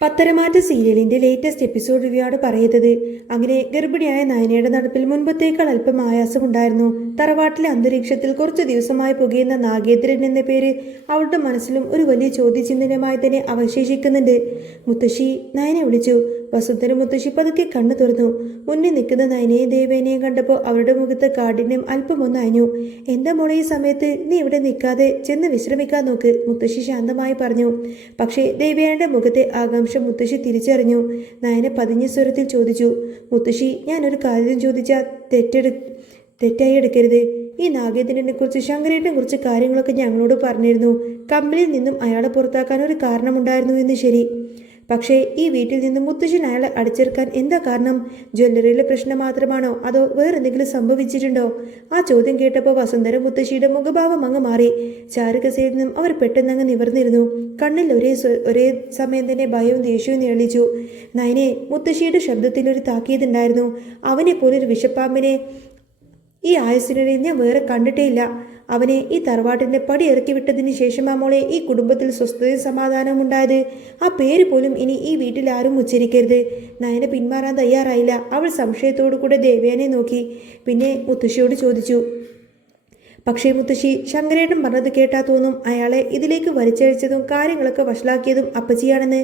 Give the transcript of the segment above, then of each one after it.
പത്തരമാറ്റ സീരിയലിന്റെ latest episode review ആണ് പറയുന്നത്. അങ്ങനെ ഗർഭിണിയായ നയനയുടെ നടപ്പിൽ മുൻപത്തേക്കാൾ അല്പം ആയാസമുണ്ടായിരുന്നു. തറവാട്ടിലെ അന്തരീക്ഷത്തിൽ കുറച്ചു ദിവസമായി പുകയുന്ന നാഗേന്ദ്രൻ എന്ന പേര് അവളുടെ മനസ്സിലും ഒരു വലിയ ചോദ്യചിഹ്നമായി തന്നെ അവശേഷിക്കുന്നുണ്ട്. മുത്തശ്ശി നയനെ വിളിച്ചു. വസുന്ധര മുത്തശ്ശി പതുക്കെ കണ്ണു തുറന്നു. മുന്നിൽ നിൽക്കുന്ന നയനയും ദേവേനയും കണ്ടപ്പോൾ അവരുടെ മുഖത്ത് കാഠിന്യം അല്പമൊന്ന് അയഞ്ഞു. എന്താ മോളെ ഈ സമയത്ത്? നീ ഇവിടെ നിൽക്കാതെ ചെന്ന് വിശ്രമിക്കാൻ നോക്ക്, മുത്തശ്ശി ശാന്തമായി പറഞ്ഞു. പക്ഷേ ദേവേനയുടെ മുഖത്തെ ആകാംക്ഷ മുത്തശ്ശി തിരിച്ചറിഞ്ഞു. നയന പതിഞ്ഞ സ്വരത്തിൽ ചോദിച്ചു, മുത്തശ്ശി ഞാനൊരു കാര്യം ചോദിച്ചാൽ തെറ്റായി എടുക്കരുത്. ഈ നാഗേന്ദ്രനെ കുറിച്ച് ശങ്കരേട്ടനെ കുറിച്ച് കാര്യങ്ങളൊക്കെ ഞങ്ങളോട് പറഞ്ഞിരുന്നു. കമ്പനിയിൽ നിന്നും അയാളെ പുറത്താക്കാൻ ഒരു കാരണമുണ്ടായിരുന്നു എന്ന് ശരി. പക്ഷേ ഈ വീട്ടിൽ നിന്ന് മുത്തശ്ശൻ അയാളെ അടിച്ചെടുക്കാൻ എന്താ കാരണം? ജ്വല്ലറിയിലെ പ്രശ്നം മാത്രമാണോ, അതോ വേറെന്തെങ്കിലും സംഭവിച്ചിട്ടുണ്ടോ? ആ ചോദ്യം കേട്ടപ്പോൾ വസുന്ധര മുത്തശ്ശിയുടെ മുഖഭാവം അങ്ങ് മാറി. ചാരുകസയിൽ നിന്നും അവർ പെട്ടെന്നങ്ങ് നിവർന്നിരുന്നു. കണ്ണിൽ ഒരേ സമയം തന്നെ ഭയവും ദേഷ്യവും നേളിച്ചു. നയനെ, മുത്തശ്ശിയുടെ ശബ്ദത്തിൽ ഒരു താക്കീതുണ്ടായിരുന്നു. അവനെ പോലൊരു വിഷപ്പാമ്പിനെ ഈ ആയുസ്സിനിടയിൽ ഞാൻ വേറെ കണ്ടിട്ടേയില്ല. അവനെ ഈ തറവാട്ടിൻ്റെ പടി ഇറക്കി വിട്ടതിന് ശേഷമാ മോളെ ഈ കുടുംബത്തിൽ സ്വസ്ഥതയും സമാധാനവും ഉണ്ടായത്. ആ പേര് പോലും ഇനി ഈ വീട്ടിൽ ആരും ഉച്ചരിക്കരുത്. നയന പിന്മാറാൻ തയ്യാറായില്ല. അവൾ സംശയത്തോടു കൂടെ ദേവേനെ നോക്കി. പിന്നെ മുത്തശ്ശിയോട് ചോദിച്ചു, പക്ഷേ മുത്തശ്ശി, ശങ്കരേട്ടൻ പറഞ്ഞത് കേട്ടാ തോന്നും അയാളെ ഇതിലേക്ക് വലിച്ചഴിച്ചതും കാര്യങ്ങളൊക്കെ വഷളാക്കിയതും അപ്പച്ചിയാണെന്ന്.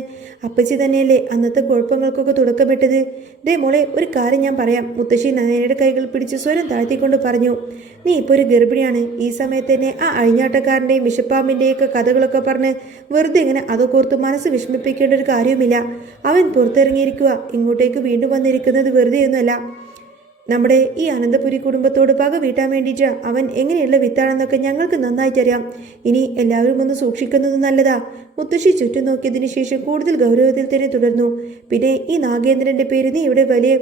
അപ്പച്ചി തന്നെയല്ലേ അന്നത്തെ കുഴപ്പങ്ങൾക്കൊക്കെ തുടക്കമിട്ടത്? ദേ മോളെ, ഒരു കാര്യം ഞാൻ പറയാം, മുത്തശ്ശി നയനയുടെ കൈകൾ പിടിച്ച് സ്വരം താഴ്ത്തിക്കൊണ്ട് പറഞ്ഞു. നീ ഇപ്പോൾ ഒരു ഗർഭിണിയാണ്. ഈ സമയത്ത് തന്നെ ആ അഴിഞ്ഞാട്ടക്കാരൻ്റെയും വിഷപ്പാമ്പിൻ്റെയൊക്കെ കഥകളൊക്കെ പറഞ്ഞ് വെറുതെ ഇങ്ങനെ അതൊക്കെ ഓർത്ത് മനസ്സ് വിഷമിപ്പിക്കേണ്ട ഒരു കാര്യവുമില്ല. അവൻ പുറത്തിറങ്ങിയിരിക്കുക. ഇങ്ങോട്ടേക്ക് വീണ്ടും വന്നിരിക്കുന്നത് വെറുതെയൊന്നുമല്ല. നമ്മുടെ ഈ അനന്തപുരി കുടുംബത്തോട് പക വീട്ടാൻ വേണ്ടിയിട്ട് അവൻ എങ്ങനെയുള്ള വിത്താണെന്നൊക്കെ ഞങ്ങൾക്ക് നന്നായിട്ടറിയാം. ഇനി എല്ലാവരും ഒന്ന് സൂക്ഷിക്കുന്നത് നല്ലതാ. മുത്തശ്ശി ചുറ്റും നോക്കിയതിന് ശേഷം കൂടുതൽ ഗൗരവത്തിൽ തന്നെ തുടർന്നു. പിന്നെ ഈ നാഗേന്ദ്രൻ്റെ പേര് നീ ഇവിടെ വലിയ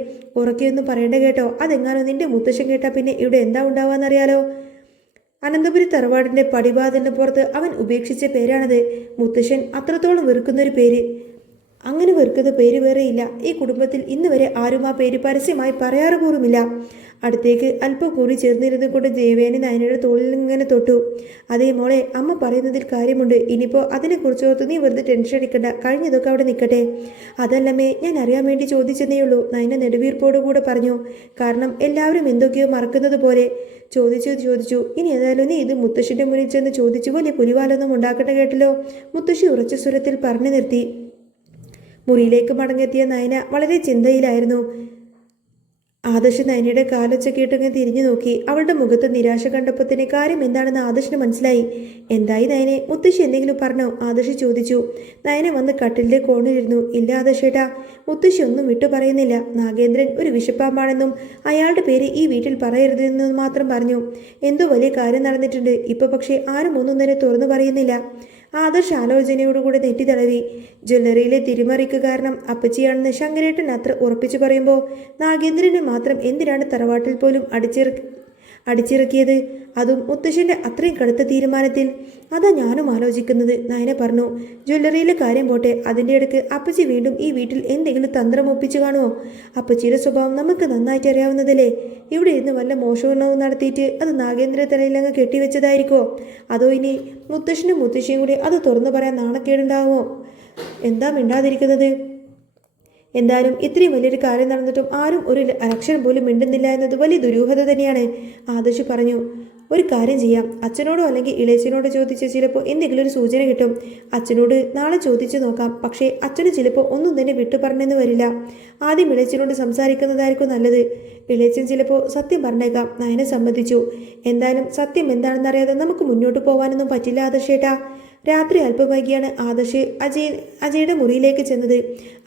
ഉറക്കെയൊന്നും പറയേണ്ട കേട്ടോ. അതെങ്ങാനും നിന്റെ മുത്തശ്ശൻ കേട്ടാൽ പിന്നെ ഇവിടെ എന്താ ഉണ്ടാവാന്നറിയാലോ. അനന്തപുരി തറവാടിൻ്റെ പടിവാതിലിന് പുറത്ത് അവൻ ഉപേക്ഷിച്ച പേരാണത്. മുത്തശ്ശൻ അത്രത്തോളം വെറുക്കുന്നൊരു പേര്. അങ്ങനെ വെറുക്കുന്ന പേര് വേറെയില്ല. ഈ കുടുംബത്തിൽ ഇന്ന് വരെ ആരും ആ പേര് പരസ്യമായി പറയാറ് പോലുമില്ല. അടുത്തേക്ക് അല്പം കൂടി ചേർന്നിരുന്നു കൊണ്ട് ദേവേനെ നയനയുടെ തോളിൽ ഇങ്ങനെ തൊട്ടു. അതേ മോളെ, അമ്മ പറയുന്നതിൽ കാര്യമുണ്ട്. ഇനിയിപ്പോൾ അതിനെക്കുറിച്ച് ഓർത്ത് നീ വെറുതെ ടെൻഷൻ അടിക്കണ്ട. കഴിഞ്ഞതൊക്കെ അവിടെ നിൽക്കട്ടെ. അതല്ലമ്മേ, ഞാൻ അറിയാൻ വേണ്ടി ചോദിച്ചെന്നേയുള്ളൂ, നയന നെടുവീർപ്പോടുകൂടെ പറഞ്ഞു. കാരണം എല്ലാവരും എന്തൊക്കെയോ മറക്കുന്നത് പോലെ. ചോദിച്ചു ഇനി ഏതായാലും നീ ഇത് മുത്തശ്ശിൻ്റെ മുന്നിൽ ചെന്ന് ചോദിച്ചു വലിയ പുലിവാലൊന്നും ഉണ്ടാക്കട്ടെ കേട്ടല്ലോ, മുത്തശ്ശി ഉറച്ച സ്വരത്തിൽ പറഞ്ഞു നിർത്തി. മുറിയിലേക്ക് മടങ്ങെത്തിയ നയന വളരെ ചിന്തയിലായിരുന്നു. ആദർശ് നയനയുടെ കാലൊച്ച കേട്ടങ്ങ് തിരിഞ്ഞു നോക്കി. അവളുടെ മുഖത്ത് നിരാശ കണ്ടപ്പോൾ തന്നെ കാര്യം എന്താണെന്ന് ആദർശിന് മനസ്സിലായി. എന്തായി നയനെ, മുത്തശ്ശി എന്തെങ്കിലും പറഞ്ഞോ? ആദർശ് ചോദിച്ചു. നയന വന്ന് കട്ടിലിൻ്റെ കോണിലിരുന്നു. ഇല്ല ആദർശേട്ടാ, മുത്തശ്ശി ഒന്നും വിട്ടു പറയുന്നില്ല. നാഗേന്ദ്രൻ ഒരു വിഷപ്പാമ്പാണെന്നും അയാളുടെ പേര് ഈ വീട്ടിൽ പറയരുതെന്നും മാത്രം പറഞ്ഞു. എന്തോ വലിയ കാര്യം നടന്നിട്ടുണ്ട്. ഇപ്പോൾ പക്ഷേ ആരും ഒന്നും തന്നെ തുറന്നു പറയുന്നില്ല. ആദർശ് ആലോചനയോടുകൂടെ നെറ്റിത്തടവി. ജ്വല്ലറിയിലെ തിരിമറിക്ക് കാരണം അപ്പച്ചിയാണെന്ന് ശങ്കരേട്ടൻ അത്ര ഉറപ്പിച്ചു പറയുമ്പോൾ നാഗേന്ദ്രനെ മാത്രം എന്തിനാണ് തറവാട്ടിൽ പോലും അടിച്ചിറക്കിയത്? അതും മുത്തശ്ശൻ്റെ അത്രയും കടുത്ത തീരുമാനത്തിൽ. അതാ ഞാനും ആലോചിക്കുന്നത്, നയന പറഞ്ഞു. ജ്വല്ലറിയിലെ കാര്യം പോട്ടെ, അതിൻ്റെ ഇടയ്ക്ക് അപ്പച്ചി വീണ്ടും ഈ വീട്ടിൽ എന്തെങ്കിലും തന്ത്രം ഒപ്പിച്ചു കാണുമോ? അപ്പച്ചിയുടെ സ്വഭാവം നമുക്ക് നന്നായിട്ട് അറിയാവുന്നതല്ലേ. ഇവിടെ ഇരുന്ന് വല്ല മോഷണവും നടത്തിയിട്ട് അത് നാഗേന്ദ്ര തലയിലങ്ങ് കെട്ടിവെച്ചതായിരിക്കുമോ? അതോ ഇനി മുത്തശ്ശനും മുത്തശ്ശിയും കൂടി അത് തുറന്നു പറയാൻ നാണക്കേടുണ്ടാവുമോ? എന്താ മിണ്ടാതിരിക്കുന്നത്? എന്തായാലും ഇത്രയും വലിയൊരു കാര്യം നടന്നിട്ടും ആരും ഒരു അക്ഷരം പോലും മിണ്ടുന്നില്ല എന്നത് വലിയ ദുരൂഹത തന്നെയാണ്, ആദർശ് പറഞ്ഞു. ഒരു കാര്യം ചെയ്യാം, അച്ഛനോടോ അല്ലെങ്കിൽ ഇളയച്ചനോടോ ചോദിച്ച് ചിലപ്പോൾ എന്തെങ്കിലും ഒരു സൂചന കിട്ടും. അച്ഛനോട് നാളെ ചോദിച്ചു നോക്കാം. പക്ഷേ അച്ഛന് ചിലപ്പോൾ ഒന്നും തന്നെ വിട്ടു പറഞ്ഞെന്ന് വരില്ല. ആദ്യം ഇളയച്ചനോട് സംസാരിക്കുന്നതായിരിക്കും നല്ലത്. ഇളയച്ചൻ ചിലപ്പോൾ സത്യം പറഞ്ഞേക്കാം. നയന സമ്മതിച്ചു. എന്തായാലും സത്യം എന്താണെന്നറിയാതെ നമുക്ക് മുന്നോട്ട് പോകാനൊന്നും പറ്റില്ല ആദർശേട്ടാ. രാത്രി അല്പം വൈകിയാണ് ആദർശ് അജയുടെ മുറിയിലേക്ക് ചെന്നത്.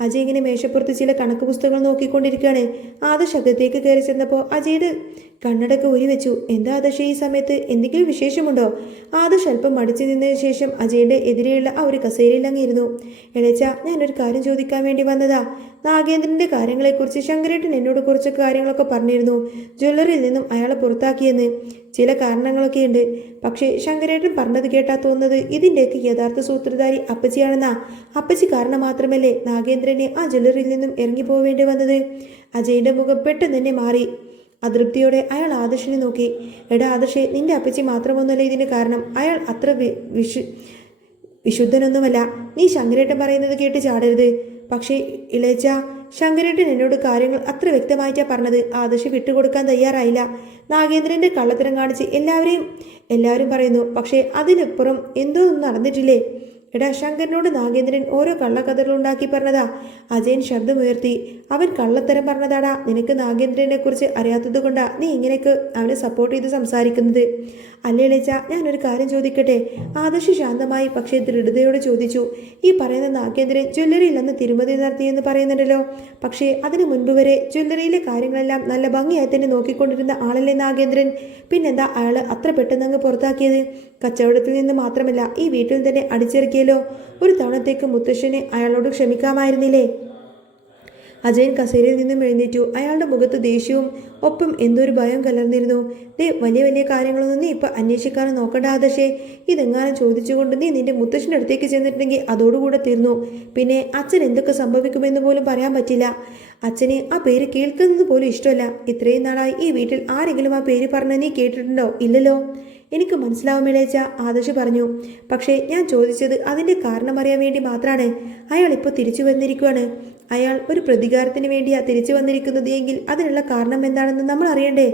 അജയ് ഇങ്ങനെ മേശപ്പുറത്ത് ചില കണക്ക് പുസ്തകങ്ങൾ നോക്കിക്കൊണ്ടിരിക്കുകയാണ്. ആദർശ് അകത്തേക്ക് കയറി ചെന്നപ്പോൾ അജയുടെ കണ്ണടക്ക് ഊരിവെച്ചു. എന്താ ആദർശ് ഈ സമയത്ത്, എന്തെങ്കിലും വിശേഷമുണ്ടോ? ആദർശ് അല്പം മടിച്ചു നിന്നതിന് ശേഷം അജയുടെ എതിരെയുള്ള ആ ഒരു കസേരയിൽ അങ്ങിരുന്നു. എളേച്ച, ഞാനൊരു കാര്യം ചോദിക്കാൻ വേണ്ടി വന്നതാ. നാഗേന്ദ്രൻ്റെ കാര്യങ്ങളെക്കുറിച്ച് ശങ്കരേട്ടൻ എന്നോട് കുറച്ച് കാര്യങ്ങളൊക്കെ പറഞ്ഞിരുന്നു. ജ്വല്ലറിയിൽ നിന്നും അയാളെ പുറത്താക്കിയെന്ന്. ചില കാരണങ്ങളൊക്കെയുണ്ട്. പക്ഷേ ശങ്കരേട്ടൻ പറഞ്ഞത് കേട്ടാ തോന്നുന്നത് ഇതിൻ്റെയൊക്കെ യഥാർത്ഥ സൂത്രധാരി അപ്പച്ചിയാണെന്നാ. അപ്പച്ചി കാരണം മാത്രമല്ലേ നാഗേന്ദ്രനെ ആ ജ്വല്ലറിയിൽ നിന്നും ഇറങ്ങിപ്പോവേണ്ടി വന്നത്? അജയുടെ മുഖം പെട്ടെന്ന് തന്നെ മാറി. അതൃപ്തിയോടെ അയാൾ ആദർശിനെ നോക്കി. എടാ ആദർശെ, നിന്റെ അപ്പച്ചി മാത്രമൊന്നുമല്ല ഇതിന് കാരണം. അയാൾ അത്ര വിശുദ്ധനൊന്നുമല്ല. നീ ശങ്കരേട്ടൻ പറയുന്നത് കേട്ട് ചാടരുത്. പക്ഷേ ഇളയച്ച, ശങ്കരേട്ടൻ എന്നോട് കാര്യങ്ങൾ അത്ര വ്യക്തമായിട്ടാ പറഞ്ഞത്. ആദർശ് വിട്ടുകൊടുക്കാൻ തയ്യാറായില്ല. നാഗേന്ദ്രന്റെ കള്ളത്തരം കാണിച്ച് എല്ലാവരും പറയുന്നു. പക്ഷേ അതിനപ്പുറം എന്തോ ഒന്നും നടന്നിട്ടില്ലേ? എടാ, ശങ്കരനോട് നാഗേന്ദ്രൻ ഓരോ കള്ളക്കഥകളുണ്ടാക്കി പറഞ്ഞതാ. അജയൻ ശബ്ദമുയർത്തി. അവൻ കള്ളത്തരം പറഞ്ഞതാടാ. നിനക്ക് നാഗേന്ദ്രനെ കുറിച്ച് അറിയാത്തത് കൊണ്ടാ നീ ഇങ്ങനെയൊക്കെ അവനെ സപ്പോർട്ട് ചെയ്ത് സംസാരിക്കുന്നത്. അല്ലേ ഇളയച്ച, ഞാനൊരു കാര്യം ചോദിക്കട്ടെ? ആദർശ് ശാന്തമായി പക്ഷേ ദൃഢതയോടെ ചോദിച്ചു. ഈ പറയുന്ന നാഗേന്ദ്രൻ ജ്വല്ലറിയില്ലെന്ന് തിരുമതി നടത്തിയെന്ന് പറയുന്നുണ്ടല്ലോ. പക്ഷേ അതിനു മുൻപ് വരെ ജ്വല്ലറിയിലെ കാര്യങ്ങളെല്ലാം നല്ല ഭംഗിയായി തന്നെ നോക്കിക്കൊണ്ടിരുന്ന ആളല്ലേ നാഗേന്ദ്രൻ? പിന്നെന്താ അയാൾ അത്ര പെട്ടെന്ന് അങ്ങ് പുറത്താക്കിയത്? കച്ചവടത്തിൽ നിന്ന് മാത്രമല്ല, ഈ വീട്ടിൽ തന്നെ അടിച്ചിറക്കിയല്ലോ. ഒരു തവണത്തേക്ക് മുത്തശ്ശന് അയാളോട് ക്ഷമിക്കാമായിരുന്നില്ലേ? അജയൻ കസേരയിൽ നിന്നും എഴുന്നേറ്റു. അയാളുടെ മുഖത്ത് ദേഷ്യവും ഒപ്പം എന്തൊരു ഭയം കലർന്നിരുന്നു. വലിയ വലിയ കാര്യങ്ങളൊന്നും നീ ഇപ്പം അന്വേഷിക്കാനും നോക്കണ്ട ആദർശേ. ഇതെങ്ങാനും ചോദിച്ചുകൊണ്ട് നീ നിന്റെ മുത്തശ്ശൻ്റെ അടുത്തേക്ക് ചെന്നിട്ടുണ്ടെങ്കിൽ അതോടുകൂടെ തീർന്നു. പിന്നെ അച്ഛൻ എന്തൊക്കെ സംഭവിക്കുമെന്ന് പോലും പറയാൻ പറ്റില്ല. അച്ഛന് ആ പേര് കേൾക്കുന്നത് പോലും ഇഷ്ടമല്ല. ഇത്രയും നാളായി ഈ വീട്ടിൽ ആരെങ്കിലും ആ പേര് പറഞ്ഞ് നീ കേട്ടിട്ടുണ്ടോ? ഇല്ലല്ലോ. എനിക്ക് മനസ്സിലാവും ഇളയച്ച, ആദർശ് പറഞ്ഞു. പക്ഷേ ഞാൻ ചോദിച്ചത് അതിൻ്റെ കാരണം അറിയാൻ വേണ്ടി മാത്രമാണ്. അയാൾ ഇപ്പോൾ തിരിച്ചു വന്നിരിക്കുകയാണ്. അയാൾ ഒരു പ്രതികാരത്തിന് വേണ്ടിയാ തിരിച്ചു വന്നിരിക്കുന്നത് എങ്കിൽ അതിനുള്ള കാരണം എന്താണെന്ന് നമ്മൾ അറിയണ്ടേ?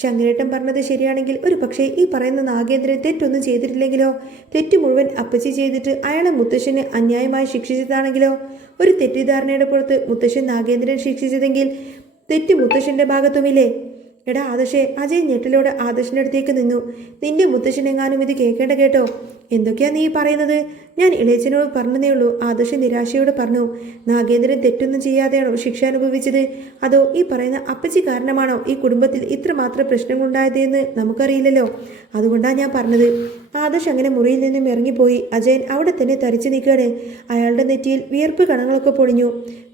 ശങ്കരേട്ടൻ പറഞ്ഞത് ശരിയാണെങ്കിൽ ഒരു പക്ഷേ ഈ പറയുന്ന നാഗേന്ദ്രൻ തെറ്റൊന്നും ചെയ്തിട്ടില്ലെങ്കിലോ? തെറ്റ് മുഴുവൻ അപ്പച്ചി ചെയ്തിട്ട് അയാളെ മുത്തശ്ശന് അന്യായമായി ശിക്ഷിച്ചതാണെങ്കിലോ? ഒരു തെറ്റിദ്ധാരണയുടെ പുറത്ത് മുത്തശ്ശൻ നാഗേന്ദ്രൻ ശിക്ഷിച്ചതെങ്കിൽ തെറ്റ് മുത്തശ്ശൻ്റെ ഭാഗത്തുമില്ലേ? എടാ ആദർശേ, അജയ് ഞെട്ടലോടെ ആദർശിൻ്റെ അടുത്തേക്ക് നിന്നു. നിന്റെ മുത്തശ്ശനെങ്ങാനും ഇത് കേൾക്കേണ്ട കേട്ടോ? എന്തൊക്കെയാ നീ പറയുന്നത്? ഞാൻ ഇളയച്ചനോട് പറഞ്ഞതേ ഉള്ളൂ. ആദർശ് നിരാശയോട് പറഞ്ഞു. നാഗേന്ദ്രൻ തെറ്റൊന്നും ചെയ്യാതെയാണോ ശിക്ഷ അനുഭവിച്ചത്? അതോ ഈ പറയുന്ന അപ്പച്ചി കാരണമാണോ ഈ കുടുംബത്തിൽ ഇത്രമാത്രം പ്രശ്നങ്ങളുണ്ടായതെന്ന് നമുക്കറിയില്ലല്ലോ. അതുകൊണ്ടാണ് ഞാൻ പറഞ്ഞത്. ആദർശ് അങ്ങനെ മുറിയിൽ നിന്നും ഇറങ്ങിപ്പോയി. അജയൻ അവിടെ തന്നെ തരിച്ചു നിൽക്കുകയാണ്. അയാളുടെ നെറ്റിയിൽ വിയർപ്പ് കണങ്ങളൊക്കെ പൊടിഞ്ഞു.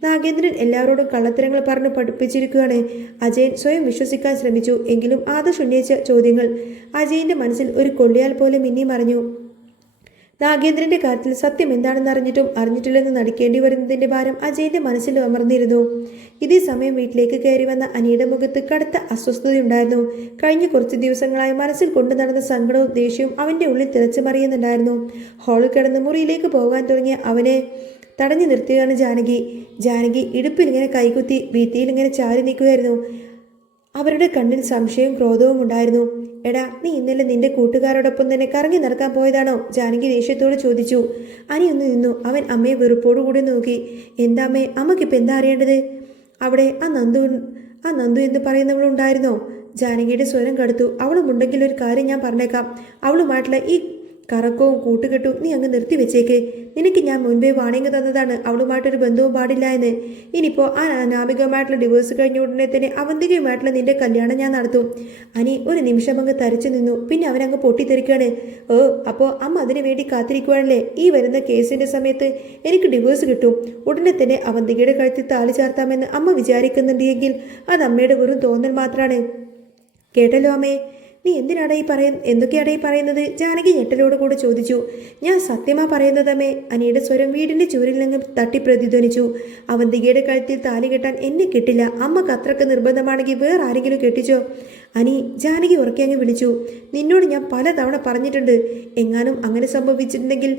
നാഗേന്ദ്രൻ എല്ലാവരോടും കള്ളത്തരങ്ങൾ പറഞ്ഞ് പഠിപ്പിച്ചിരിക്കുകയാണ്. അജയൻ സ്വയം വിശ്വസിക്കാൻ ശ്രമിച്ചു. എങ്കിലും ആദർശ് ഉന്നയിച്ച ചോദ്യങ്ങൾ അജയന്റെ മനസ്സിൽ ഒരു കൊള്ളിയാൽ പോലെ മിന്നി മറഞ്ഞു. നാഗേന്ദ്രന്റെ കാര്യത്തിൽ സത്യം എന്താണെന്ന് അറിഞ്ഞിട്ടില്ലെന്ന് നടിക്കേണ്ടി വരുന്നതിന്റെ ഭാരം അജയന്റെ മനസ്സിൽ അമർന്നിരുന്നു. ഇതേ സമയം വീട്ടിലേക്ക് കയറി വന്ന അനിയുടെ മുഖത്ത് കടുത്ത അസ്വസ്ഥതയുണ്ടായിരുന്നു. കഴിഞ്ഞ കുറച്ച് ദിവസങ്ങളായി മനസ്സിൽ കൊണ്ടു നടന്ന സങ്കടവും ദേഷ്യവും അവന്റെ ഉള്ളിൽ തിളച്ചു മറിയുന്നുണ്ടായിരുന്നു. ഹാളിൽ കിടന്ന് മുറിയിലേക്ക് പോകാൻ തുടങ്ങിയ അവനെ തടഞ്ഞു നിർത്തുകയാണ് ജാനകി ഇടുപ്പിൽ ഇങ്ങനെ കൈകുത്തി ഭിത്തിയിൽ ഇങ്ങനെ ചാരി നിൽക്കുകയായിരുന്നു. അവരുടെ കണ്ണിൽ സംശയവും ക്രോധവും ഉണ്ടായിരുന്നു. എടാ, നീ ഇന്നലെ നിന്റെ കൂട്ടുകാരോടൊപ്പം തന്നെ കറങ്ങി നടക്കാൻ പോയതാണോ? ജാനകി ദേഷ്യത്തോട് ചോദിച്ചു. അനി ഒന്ന് നിന്നു. അവൻ അമ്മയെ വെറുപ്പോടുകൂടി നോക്കി. എന്താ അമ്മേ, അമ്മക്കിപ്പോൾ എന്താ അറിയേണ്ടത്? അവിടെ ആ നന്ദു എന്ന് പറയുന്നവളുണ്ടായിരുന്നോ? ജാനകിയുടെ സ്വരം കടുത്തു. അവളുമുണ്ടെങ്കിൽ ഒരു കാര്യം ഞാൻ പറഞ്ഞേക്കാം. അവളുമായിട്ടുള്ള ഈ കറക്കവും കൂട്ടുകെട്ടും നീ അങ്ങ് നിർത്തി വെച്ചേക്ക്. നിനക്ക് ഞാൻ മുൻപേ വാണിംഗ് തന്നതാണ് അവളുമായിട്ടൊരു ബന്ധവും പാടില്ല എന്ന്. ഇനിയിപ്പോൾ ആ അനാമികമായിട്ടുള്ള ഡിവോഴ്സ് കഴിഞ്ഞ ഉടനെ തന്നെ അവന്തികയുമായിട്ടുള്ള നിന്റെ കല്യാണം ഞാൻ നടത്തും. അനി ഒരു നിമിഷം അങ്ങ് തരച്ചു നിന്നു. പിന്നെ അവനങ്ങ് പൊട്ടിത്തെറിക്കുകയാണ്. ഓ, അപ്പോൾ അമ്മ അതിനു വേണ്ടി കാത്തിരിക്കുവാണല്ലേ? ഈ വരുന്ന കേസിന്റെ സമയത്ത് എനിക്ക് ഡിവോഴ്സ് കിട്ടും. ഉടനെ തന്നെ അവന്തികയുടെ കഴുത്തിൽ താലി ചാർത്താമെന്ന് അമ്മ വിചാരിക്കുന്നുണ്ടെങ്കിൽ അത് അമ്മയുടെ വെറും തോന്നൽ മാത്രമാണ്. കേട്ടല്ലോ അമ്മേ, നീ എന്തൊക്കെയാടാ ഈ പറയുന്നത്? ജാനകി ഞെട്ടലോട് കൂടെ ചോദിച്ചു. ഞാൻ സത്യമാ പറയുന്നത് അമ്മേ. അനിയുടെ സ്വരം വീടിന്റെ ചുവരിൽ നിന്ന് തട്ടി പ്രതിധ്വനിച്ചു. അവന്തികയുടെ കഴുത്തിൽ താലി കെട്ടാൻ എന്നെ കെട്ടില്ല. അമ്മക്ക് അത്രക്ക് നിർബന്ധമാണെങ്കിൽ വേറെ ആരെങ്കിലും കെട്ടിച്ചോ? അനി, ജാനകി ഉറക്കെ അങ്ങ് വിളിച്ചു. നിന്നോട് ഞാൻ പല തവണ പറഞ്ഞിട്ടുണ്ട്. എങ്ങാനും അങ്ങനെ സംഭവിച്ചിട്ടുണ്ടെങ്കിൽ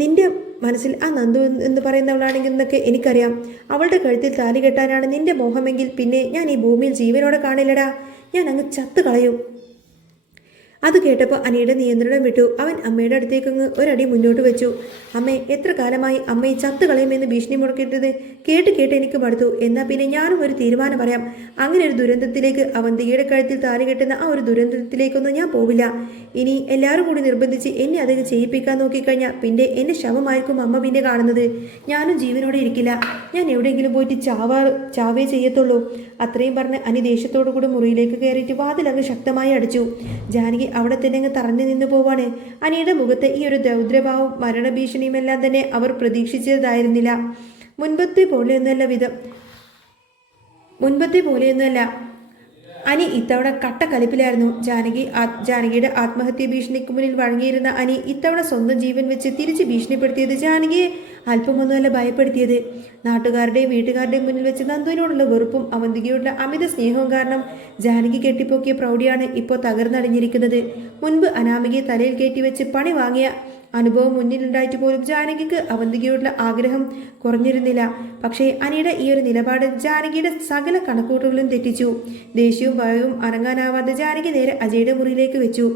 നിന്റെ മനസ്സിൽ ആ നന്ദു എന്ന് പറയുന്നവളാണെങ്കിൽ എന്നൊക്കെ എനിക്കറിയാം. അവളുടെ കഴുത്തിൽ താലി കെട്ടാനാണ് നിന്റെ മോഹമെങ്കിൽ പിന്നെ ഞാൻ ഈ ഭൂമിയിൽ ജീവനോടെ കാണില്ലടാ. ഞാൻ അങ്ങ് ചത്തു കളയും. അത് കേട്ടപ്പോൾ അനിയുടെ നിയന്ത്രണം വിട്ടു. അവൻ അമ്മയുടെ അടുത്തേക്കങ്ങ് ഒരടി മുന്നോട്ട് വെച്ചു. അമ്മേ, എത്ര കാലമായി അമ്മ ഈ ചത്തു കളയുമെന്ന് ഭീഷണി മുടക്കിയിട്ടത് കേട്ട് എനിക്ക് മടുത്തു. എന്നാൽ പിന്നെ ഞാനും ഒരു തീരുമാനം പറയാം. അങ്ങനെ ഒരു ദുരന്തത്തിലേക്ക്, അവന്തികയുടെ കഴുത്തിൽ താലി കെട്ടുന്ന ആ ഒരു ദുരന്തത്തിലേക്കൊന്നും ഞാൻ പോവില്ല. ഇനി എല്ലാവരും കൂടി നിർബന്ധിച്ച് എന്നെ അതൊക്കെ ചെയ്യിപ്പിക്കാൻ നോക്കിക്കഴിഞ്ഞാൽ പിന്നെ എന്നെ ശവമായിരിക്കും അമ്മ പിന്നെ കാണുന്നത്. ഞാനും ജീവനോടെ ഇരിക്കില്ല. ഞാൻ എവിടെയെങ്കിലും പോയിട്ട് ചാവേ ചെയ്യത്തുള്ളൂ. അത്രയും പറഞ്ഞ് അനി ദേഷ്യത്തോടു കൂടി മുറിയിലേക്ക് കയറിയിട്ട് വാതിലങ്ങ് ശക്തമായി അടിച്ചു. ജാനകി അവിടെ തന്നെ അങ്ങ് തറഞ്ഞു നിന്ന് പോവാണ്. അനിയുടെ മുഖത്ത് ഈ ഒരു രൗദ്രഭാവവും മരണഭീഷണിയുമെല്ലാം തന്നെ അവർ പ്രതീക്ഷിച്ചതായിരുന്നില്ല. മുൻപത്തെ പോലെയൊന്നുമല്ല. അനി ഇത്തവണ കട്ടക്കലിപ്പിലായിരുന്നു. ജാനകിയുടെ ആത്മഹത്യ ഭീഷണിക്ക് മുന്നിൽ വഴങ്ങിയിരുന്ന അനി ഇത്തവണ സ്വന്തം ജീവൻ വെച്ച് തിരിച്ച് ഭീഷണിപ്പെടുത്തിയത് ജാനകിയെ അല്പമൊന്നുമല്ല ഭയപ്പെടുത്തിയത്. നാട്ടുകാരുടെയും വീട്ടുകാരുടെയും മുന്നിൽ വെച്ച് നന്ദുവിനോടുള്ള വെറുപ്പും അവന്തികയോടുള്ള അമിത സ്നേഹവും കാരണം ജാനകി കെട്ടിപ്പോക്കിയ പ്രൗഢിയാണ് ഇപ്പോൾ തകർന്നടിഞ്ഞിരിക്കുന്നത്. മുൻപ് അനാമികയെ തലയിൽ കയറ്റി വെച്ച് പണി വാങ്ങിയ അനുഭവം മുന്നിലുണ്ടായിട്ട് പോലും ജാനകിക്ക് അവന്തികയോടുള്ള ആഗ്രഹം കുറഞ്ഞിരുന്നില്ല. പക്ഷേ അനിയുടെ ഈ ഒരു നിലപാട് ജാനകിയുടെ സകല കണക്കൂട്ടുകളും തെറ്റിച്ചു. ദേഷ്യവും ഭയവും അനങ്ങാനാവാതെ ജാനകി നേരെ അജയുടെ മുറിയിലേക്ക് വെച്ചു.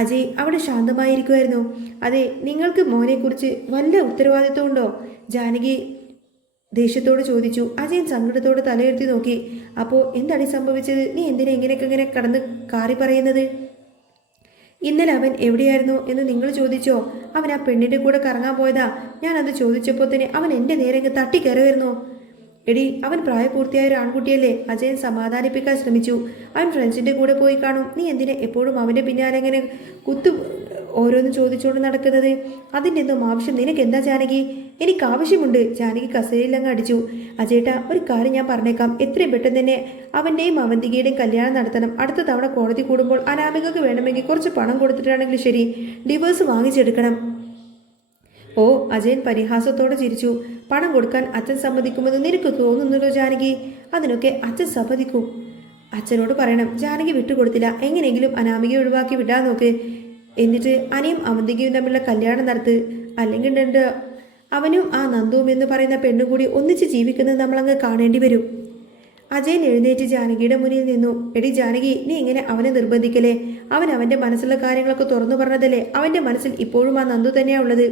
അജയ് അവിടെ ശാന്തമായിരിക്കുമായിരുന്നു. അതെ, നിങ്ങൾക്ക് മോനെക്കുറിച്ച് വല്ല ഉത്തരവാദിത്വം ഉണ്ടോ? ജാനകി ദേഷ്യത്തോട് ചോദിച്ചു. അജയൻ സങ്കടത്തോട് തലയുയർത്തി നോക്കി. അപ്പോൾ എന്താണ് സംഭവിച്ചത്? നീ എന്തിനാ ഇങ്ങനെ കടന്ന് കാറി പറയുന്നത്? ഇന്നലെ അവൻ എവിടെയായിരുന്നു എന്ന് നിങ്ങൾ ചോദിച്ചോ? അവൻ ആ പെണ്ണിന്റെ കൂടെ കറങ്ങാൻ പോയതാ. ഞാൻ അത് ചോദിച്ചപ്പോൾ തന്നെ അവൻ എൻ്റെ നേരെ തട്ടിക്കയറുമായിരുന്നു. എടി, അവൻ പ്രായപൂർത്തിയായ ഒരു ആൺകുട്ടിയല്ലേ? അജയൻ സമാധാനിപ്പിക്കാൻ ശ്രമിച്ചു. അവൻ ഫ്രണ്ട്സിന്റെ കൂടെ പോയി കാണും. നീ എന്തിനെ എപ്പോഴും അവന്റെ പിന്നാലെ എങ്ങനെ ഓരോന്ന് ചോദിച്ചുകൊണ്ട് നടക്കുന്നത്? അതിൻ്റെ ഒന്നും ആവശ്യം നിനക്ക് എന്താ ജാനകി? എനിക്ക് ആവശ്യമുണ്ട്. ജാനകി കസേരയിലങ്ങ് അടിച്ചു. അജേട്ടാ, ഒരു കാര്യം ഞാൻ പറഞ്ഞേക്കാം. എത്രയും പെട്ടെന്ന് തന്നെ അവൻ്റെയും അവന്തികയുടെയും കല്യാണം നടത്തണം. അടുത്ത തവണ കോടതി കൂടുമ്പോൾ അനാമികക്ക് വേണമെങ്കിൽ കുറച്ച് പണം കൊടുത്തിട്ടാണെങ്കിലും ശരി, ഡിവോഴ്സ് വാങ്ങിച്ചെടുക്കണം. ഓ, അജയൻ പരിഹാസത്തോടെ ചിരിച്ചു. പണം കൊടുക്കാൻ അച്ഛൻ സമ്മതിക്കുമെന്ന് നിനക്ക് തോന്നുന്നുണ്ടോ ജാനകി? അതിനൊക്കെ അച്ഛൻ സമ്മതിക്കും. അച്ഛനോട് പറയണം. ജാനകി വിട്ടുകൊടുത്തില്ല. എങ്ങനെയെങ്കിലും അനാമികയെ ഒഴിവാക്കി വിടാൻ നോക്ക്. എന്നിട്ട് അനിയും അവന്തികയും തമ്മിലുള്ള കല്യാണം നടത്ത്. അല്ലെങ്കിൽ അവനും ആ നന്ദുവും എന്ന് പറയുന്ന പെണ്ണും കൂടി ഒന്നിച്ച് ജീവിക്കുന്നത് നമ്മളങ്ങ് കാണേണ്ടി വരും. അജയൻ എഴുന്നേറ്റ് ജാനകിയുടെ മുന്നിൽ നിന്നു. എടി ജാനകി, നീ ഇങ്ങനെ അവനെ നിർബന്ധിക്കലേ. അവൻ അവൻ്റെ മനസ്സിലുള്ള കാര്യങ്ങളൊക്കെ തുറന്നു പറഞ്ഞതല്ലേ? അവൻ്റെ മനസ്സിൽ ഇപ്പോഴും ആ നന്ദു തന്നെയാണ് ഉള്ളത്.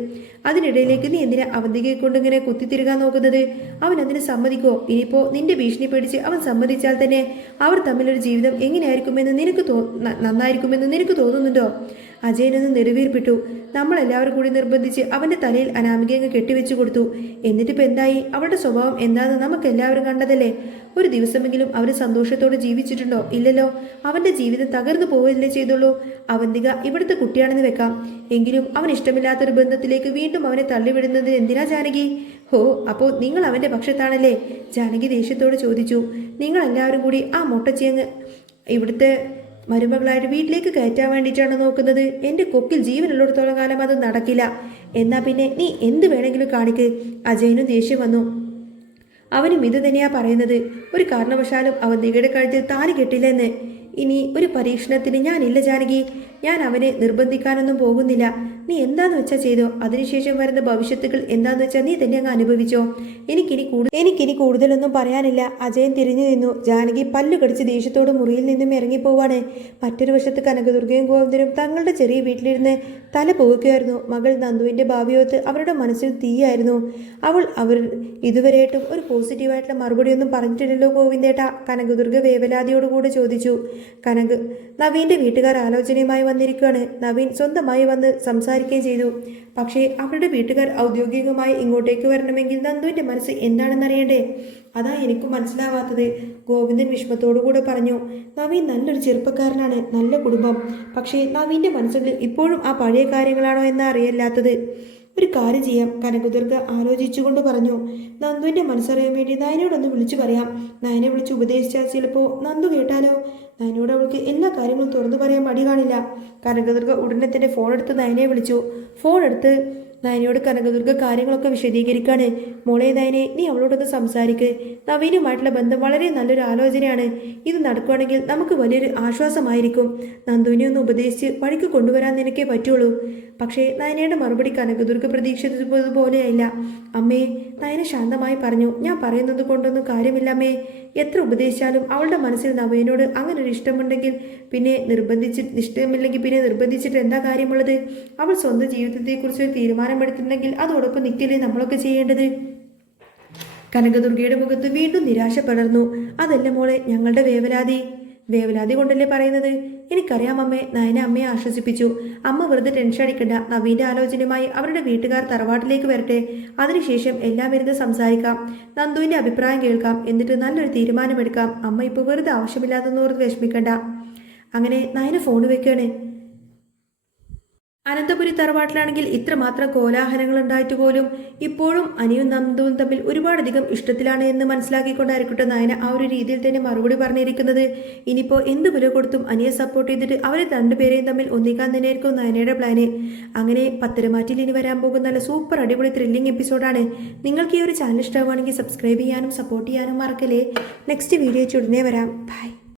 അതിനിടയിലേക്ക് നീ എന്തിനാ അവന്തികയെ കൊണ്ടിങ്ങനെ കുത്തിത്തിരുകാൻ നോക്കുന്നത്? അവൻ അതിന് സമ്മതിക്കോ? ഇനിയിപ്പോൾ നിന്റെ ഭീഷണി പേടിച്ച് അവൻ സമ്മതിച്ചാൽ തന്നെ അവർ തമ്മിലൊരു ജീവിതം എങ്ങനെയായിരിക്കുമെന്ന് നന്നായിരിക്കുമെന്ന് നിനക്ക് തോന്നുന്നുണ്ടോ? അജയനൊന്ന് നെടുവീർപ്പിട്ടു. നമ്മളെല്ലാവരും കൂടി നിർബന്ധിച്ച് അവൻ്റെ തലയിൽ അനാമികയങ്ങ് കെട്ടിവെച്ചു കൊടുത്തു. എന്നിട്ടിപ്പോൾ എന്തായി? അവളുടെ സ്വഭാവം എന്താണെന്ന് നമുക്ക് എല്ലാവരും കണ്ടതല്ലേ? ഒരു ദിവസമെങ്കിലും അവർ സന്തോഷത്തോടെ ജീവിച്ചിട്ടുണ്ടോ? ഇല്ലല്ലോ. അവൻ്റെ ജീവിതം തകർന്നു പോവുകയല്ലേ ചെയ്തുള്ളൂ. അവന്തിക ഇവിടുത്തെ കുട്ടിയാണെന്ന് വെക്കാം. എങ്കിലും അവൻ ഇഷ്ടമില്ലാത്തൊരു ബന്ധത്തിലേക്ക് വീണ്ടും അവനെ തള്ളിവിടുന്നത് എന്തിനാ ജാനകി? ഹോ, അപ്പോൾ നിങ്ങൾ അവൻ്റെ പക്ഷത്താണല്ലേ? ജാനകി ദേഷ്യത്തോട് ചോദിച്ചു. നിങ്ങളെല്ലാവരും കൂടി ആ മൊട്ടച്ചിയങ്ങ് ഇവിടുത്തെ മരുമകളായിട്ട് വീട്ടിലേക്ക് കയറ്റാൻ വേണ്ടിയിട്ടാണ് നോക്കുന്നത്. എൻ്റെ കൊക്കിൽ ജീവനുള്ളിടത്തോളം കാലം അത് നടക്കില്ല. എന്നാൽ പിന്നെ നീ എന്ത് വേണമെങ്കിലും കാണിക്ക്. അജയനും ദേഷ്യം വന്നു. അവനും ഇത് തന്നെയാ പറയുന്നത്. ഒരു കാരണവശാലും അവന്തികയുടെ കഴുത്തിൽ താലി കെട്ടില്ല എന്ന്. ഇനി ഒരു പരീക്ഷണത്തിന് ഞാനില്ല ജാനകി. ഞാൻ അവനെ നിർബന്ധിക്കാനൊന്നും പോകുന്നില്ല. നീ എന്താന്ന് വെച്ചാൽ ചെയ്തോ. അതിനുശേഷം വരുന്ന ഭവിഷ്യത്തുകൾ എന്താന്ന് വെച്ചാൽ നീ തന്നെ അങ്ങ് അനുഭവിച്ചോ. എനിക്കിനി കൂടുതലൊന്നും പറയാനില്ല. അജയൻ തിരിഞ്ഞു നിന്നു. ജാനകി പല്ലു കടിച്ച് ദേഷ്യത്തോട് മുറിയിൽ നിന്നും ഇറങ്ങിപ്പോവാണ്. മറ്റൊരു വശത്ത് കനകദുർഗയും ഗോവിന്ദനും തങ്ങളുടെ ചെറിയ വീട്ടിലിരുന്ന് തല പോവുകയായിരുന്നു. മകൾ നന്ദുവിൻ്റെ ഭാവിയോത്ത് അവരുടെ മനസ്സിൽ തീയായിരുന്നു. അവർ ഇതുവരെയായിട്ടും ഒരു പോസിറ്റീവായിട്ടുള്ള മറുപടിയൊന്നും പറഞ്ഞിട്ടില്ലല്ലോ ഗോവിന്ദേട്ടാ? കനകദുർഗ വേവലാതിയോടുകൂടെ ചോദിച്ചു. നവീൻ്റെ വീട്ടുകാർ ആലോചനയുമായി വന്നിരിക്കുകയാണ്. നവീൻ സ്വന്തമായി വന്ന് സംസാരിക്കുകയും ചെയ്തു. പക്ഷേ അവരുടെ വീട്ടുകാർ ഔദ്യോഗികമായി ഇങ്ങോട്ടേക്ക് വരണമെങ്കിൽ നന്ദുവിൻ്റെ മനസ്സ് എന്താണെന്നറിയണ്ടേ? അതാ എനിക്കും മനസ്സിലാവാത്തത്. ഗോവിന്ദൻ വിഷമത്തോടുകൂടെ പറഞ്ഞു. നവീൻ നല്ലൊരു ചെറുപ്പക്കാരനാണ്, നല്ല കുടുംബം. പക്ഷേ നവീൻ്റെ മനസ്സുകളിൽ ഇപ്പോഴും ആ പഴയ കാര്യങ്ങളാണോ എന്ന് അറിയില്ലാത്തത്. ഒരു കാര്യം ചെയ്യാം, കനകദുർഗ ആലോചിച്ചുകൊണ്ട് പറഞ്ഞു. നന്ദുവിൻ്റെ മനസ്സറിയാൻ വേണ്ടി നയനോടൊന്ന് വിളിച്ചു പറയാം. നയനെ വിളിച്ച് ഉപദേശിച്ചാൽ ചിലപ്പോൾ നന്ദു കേട്ടാലോ? നയനോട് അവൾക്ക് എല്ലാ കാര്യങ്ങളും തുറന്നു പറയാൻ മടി കാണില്ല. കനകദുർഗ ഉടനെ തന്നെ ഫോൺ എടുത്ത് നയനെ വിളിച്ചു. ഫോൺ എടുത്ത് നയനയോട് കനകദുർഗ കാര്യങ്ങളൊക്കെ വിശദീകരിക്കാണ്. മോളെ നയനെ, നീ അവളോടൊന്ന് സംസാരിക്ക്. നവീനുമായിട്ടുള്ള ബന്ധം വളരെ നല്ലൊരു ആലോചനയാണ്. ഇത് നടക്കുകയാണെങ്കിൽ നമുക്ക് വലിയൊരു ആശ്വാസമായിരിക്കും. നന്ദുവിനെ ഒന്ന് ഉപദേശിച്ച് വഴിക്ക് കൊണ്ടുവരാൻ നിനക്കേ പറ്റുള്ളൂ. പക്ഷേ നയനയുടെ മറുപടി കനകദുർഗ പ്രതീക്ഷിച്ചതുപോലെയല്ല. അമ്മേ, നയന ശാന്തമായി പറഞ്ഞു. ഞാൻ പറയുന്നത് കൊണ്ടൊന്നും കാര്യമില്ല അമ്മേ. എത്ര ഉപദേശിച്ചാലും അവളുടെ മനസ്സിൽ നവീനോട് അങ്ങനെ ഒരു ഇഷ്ടമുണ്ടെങ്കിൽ പിന്നെ ഇഷ്ടമില്ലെങ്കിൽ പിന്നെ നിർബന്ധിച്ചിട്ട് എന്താ കാര്യമുള്ളത്? അവൾ സ്വന്തം ജീവിതത്തെക്കുറിച്ച് തീരുമാനമെടുത്തിട്ടുണ്ടെങ്കിൽ അതോടൊപ്പം നിൽക്കില്ലേ നമ്മളൊക്കെ ചെയ്യേണ്ടത്? കനകദുർഗയുടെ മുഖത്ത് വീണ്ടും നിരാശ പടർന്നു. അതല്ല മോളെ ഞങ്ങളുടെ വേവലാതി കൊണ്ടല്ലേ പറയുന്നത്? എനിക്കറിയാം അമ്മേ. നയന അമ്മയെ ആശ്വസിപ്പിച്ചു. അമ്മ വെറുതെ ടെൻഷൻ അടിക്കണ്ട. നവീൻ്റെ ആലോചനയുമായി അവരുടെ വീട്ടുകാർ തറവാട്ടിലേക്ക് വരട്ടെ. അതിനുശേഷം എല്ലാം ഇരുന്ന് സംസാരിക്കാം. നന്ദുവിൻ്റെ അഭിപ്രായം കേൾക്കാം. എന്നിട്ട് നല്ലൊരു തീരുമാനമെടുക്കാം. അമ്മ ഇപ്പോൾ വെറുതെ ആവശ്യമില്ലാതെന്നോർത്ത് വിഷമിക്കണ്ട. അങ്ങനെ നയന ഫോൺ വെക്കുകയാണ്. അനന്തപുരി തറവാട്ടിലാണെങ്കിൽ ഇത്രമാത്രം കോലാഹലങ്ങൾ ഉണ്ടായിട്ട് പോലും ഇപ്പോഴും അനിയും നന്ദുവും തമ്മിൽ ഒരുപാടധികം ഇഷ്ടത്തിലാണ് എന്ന് മനസ്സിലാക്കിക്കൊണ്ടായിരിക്കട്ടെ നയന ആ ഒരു രീതിയിൽ തന്നെ മറുപടി പറഞ്ഞിരിക്കുന്നത്. ഇനിയിപ്പോൾ എന്ത് വില കൊടുത്തും അനിയെ സപ്പോർട്ട് ചെയ്തിട്ട് അവരെ രണ്ടുപേരെയും തമ്മിൽ ഒന്നിക്കാൻ തന്നെയായിരിക്കും നയനയുടെ പ്ലാന്. അങ്ങനെ പത്തരമാറ്റിൽ ഇനി വരാൻ പോകുന്ന നല്ല സൂപ്പർ അടിപൊളി ത്രില്ലിംഗ് എപ്പിസോഡാണ്. നിങ്ങൾക്ക് ഈ ഒരു ചാനൽ ഇഷ്ടമാവുകയാണെങ്കിൽ സബ്സ്ക്രൈബ് ചെയ്യാനും സപ്പോർട്ട് ചെയ്യാനും മറക്കല്ലേ. നെക്സ്റ്റ് വീഡിയോ ഉടനെ വരാം. ബൈ.